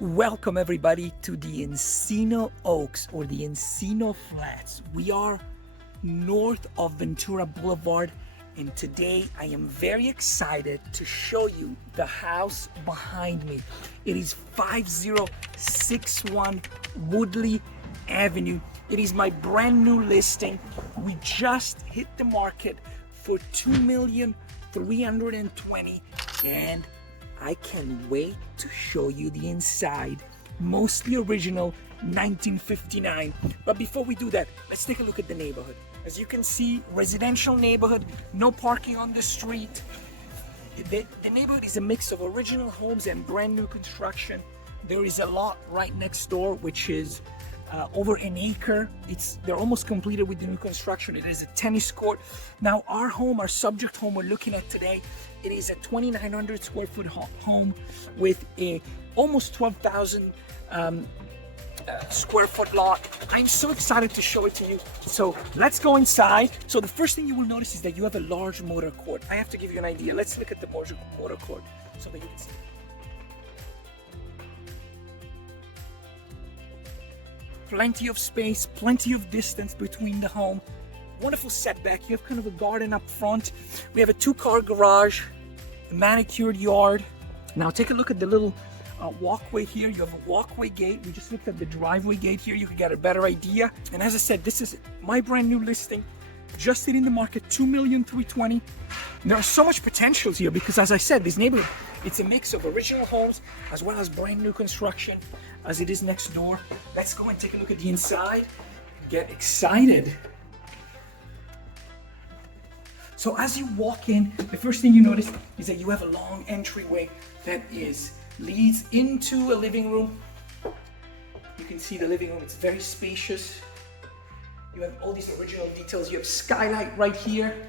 Welcome everybody to the Encino Oaks or the Encino Flats. We are north of Ventura Boulevard, and today I am very excited to show you the house behind me. It is 5061 Woodley Avenue. It is my brand new listing. We just hit the market for $2,320,000, and I can't wait to show you the inside. Mostly original 1959. But before we do that, let's take a look at the neighborhood. As you can see, residential neighborhood, no parking on the street. The neighborhood is a mix of original homes and brand new construction. There is a lot right next door, which is over an acre. They're almost completed with the new construction. It is a tennis court. Now our subject home we're looking at today, it is a 2,900 square foot home with a almost 12,000 square foot lot. I'm so excited to show it to you. So let's go inside. So the first thing you will notice is that you have a large motor court. I have to give you an idea. Let's look at the motor court so that you can see. Plenty of space, plenty of distance between the home. Wonderful setback. You have kind of a garden up front. We have a 2-car garage, a manicured yard. Now take a look at the little walkway here. You have a walkway gate. We just looked at the driveway gate here. You can get a better idea. And as I said, this is my brand new listing. Just hitting the market, $2,320,000. There are so much potentials here because, as I said, this neighborhood, it's a mix of original homes as well as brand new construction as it is next door. Let's go and take a look at the inside. Get excited. So as you walk in, the first thing you notice is that you have a long entryway that leads into a living room. You can see the living room, it's very spacious. You have all these original details. You have skylight right here.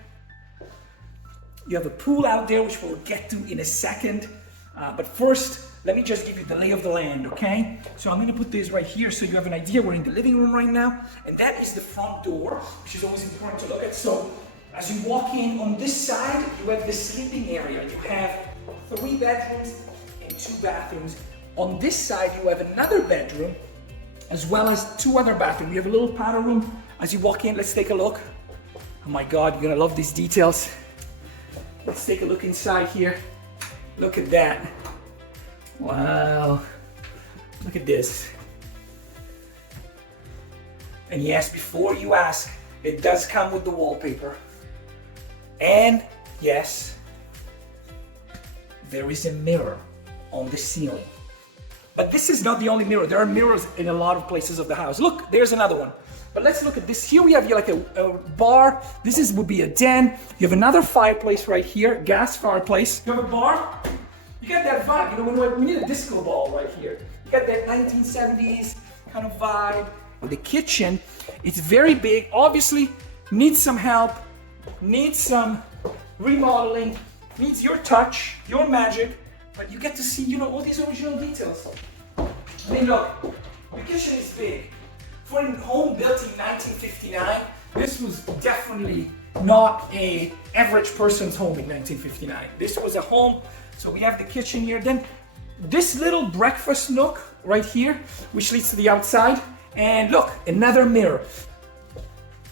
You have a pool out there, which we'll get to in a second. But first, let me just give you the lay of the land, okay? So I'm gonna put this right here so you have an idea. We're in the living room right now, and that is the front door, which is always important to look at. So as you walk in on this side, you have the sleeping area. You have 3 bedrooms and 2 bathrooms. On this side, you have another bedroom, as well as 2 other bathrooms. You have a little powder room. As you walk in, let's take a look. Oh my God, you're gonna love these details. Let's take a look inside here. Look at that. Wow. Look at this. And yes, before you ask, it does come with the wallpaper. And yes, there is a mirror on the ceiling. But this is not the only mirror. There are mirrors in a lot of places of the house. Look, there's another one. But let's look at this. Here we have like a bar. This would be a den. You have another fireplace right here, gas fireplace. You have a bar. You got that vibe. You know, we need a disco ball right here. You got that 1970s kind of vibe. The kitchen, it's very big. Obviously, needs some help. Needs some remodeling. Needs your touch, your magic. But you get to see, you know, all these original details. I mean, look, the kitchen is big. For a home built in 1959, this was definitely not an average person's home in 1959. This was a home, so we have the kitchen here. Then this little breakfast nook right here, which leads to the outside. And look, another mirror.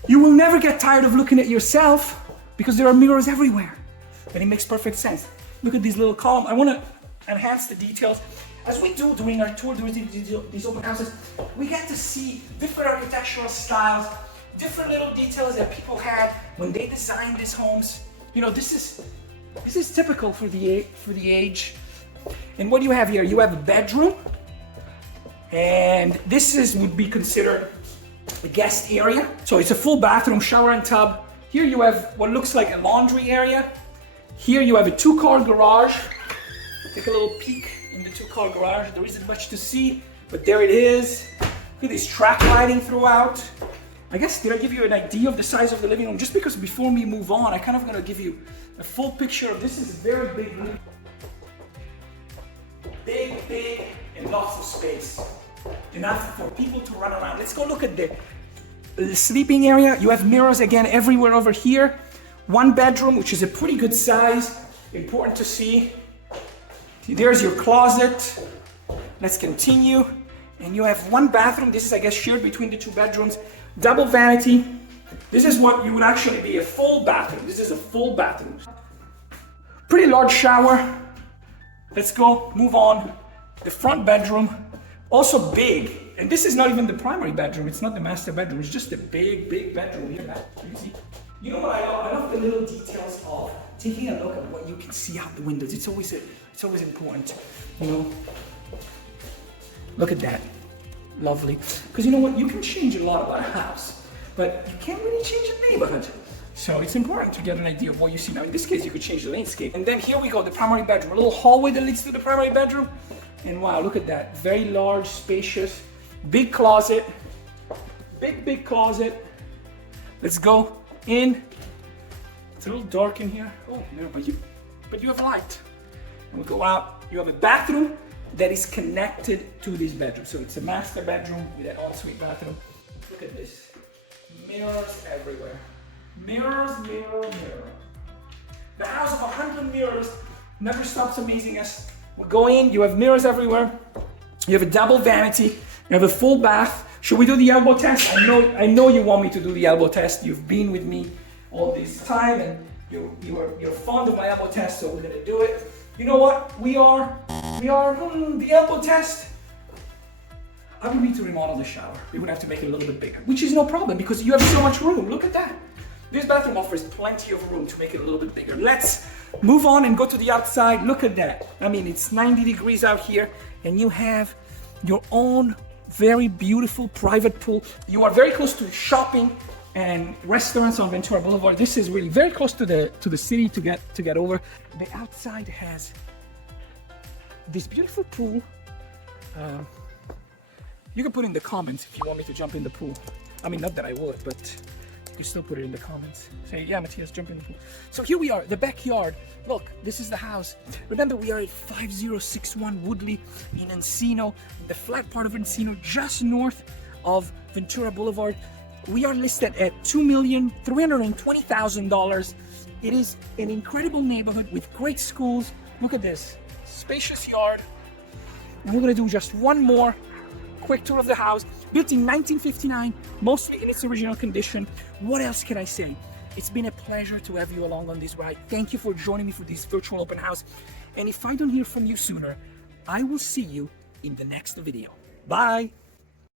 You will never get tired of looking at yourself because there are mirrors everywhere. And it makes perfect sense. Look at these little columns. I want to enhance the details. As we do during our tour, during these open houses, we get to see different architectural styles, different little details that people had when they designed these homes. You know, this is typical for the age. And what do you have here? You have a bedroom, and this would be considered the guest area. So it's a full bathroom, shower and tub. Here you have what looks like a laundry area. Here you have a 2-car garage. Take a little peek in the 2-car garage. There isn't much to see, but there it is. Look at this track lighting throughout. I guess, did I give you an idea of the size of the living room? Just because before we move on, I kind of gonna give you a full picture of this. Is a very big room. Big, and lots of space. Enough for people to run around. Let's go look at the sleeping area. You have mirrors again everywhere over here. 1 bedroom, which is a pretty good size. Important to see. There's your closet. Let's continue. And you have one bathroom. This is, I guess, shared between the two bedrooms. Double vanity. This is what you would actually be a full bathroom. This is a full bathroom. Pretty large shower. Let's go, move on. The front bedroom, also big. And this is not even the primary bedroom. It's not the master bedroom. It's just a big, big bedroom here. You see? You know what I love? I love the little details of taking a look at what you can see out the windows. It's always important, you know. Look at that, lovely. Because you know what? You can change a lot about a house, but you can't really change a neighborhood. So it's important to get an idea of what you see. Now in this case, you could change the landscape. And then here we go, the primary bedroom. A little hallway that leads to the primary bedroom. And wow, look at that. Very large, spacious, big closet. Big closet. Let's go in. It's a little dark in here. Oh, no, but you have light. And we go out. You have a bathroom that is connected to this bedroom. So it's a master bedroom with an ensuite bathroom. Look at this. Mirrors everywhere. Mirrors, mirror, mirror. The house of 100 mirrors never stops amazing us. We go in, you have mirrors everywhere. You have a double vanity. You have a full bath. Should we do the elbow test? I know you want me to do the elbow test. You've been with me all this time and you're fond of my elbow test, so we're gonna do it. You know what? We are the elbow test. I would need to remodel the shower. We would have to make it a little bit bigger, which is no problem because you have so much room. Look at that. This bathroom offers plenty of room to make it a little bit bigger. Let's move on and go to the outside. Look at that. I mean, it's 90 degrees out here and you have your own very beautiful private pool. You are very close to shopping and restaurants on Ventura Boulevard. This is really very close to the city to get over. The outside has this beautiful pool. You can put in the comments if you want me to jump in the pool. I mean, not that I would, but you still put it in the comments. Say, yeah, Matias, jump in the pool. So here we are, the backyard. Look, this is the house. Remember, we are at 5061 Woodley in Encino, the flat part of Encino, just north of Ventura Boulevard. We are listed at $2,320,000. It is an incredible neighborhood with great schools. Look at this, spacious yard. And we're gonna do just one more quick tour of the house. Built in 1959, mostly in its original condition. What else can I say? It's been a pleasure to have you along on this ride. Thank you for joining me for this virtual open house. And if I don't hear from you sooner, I will see you in the next video. Bye.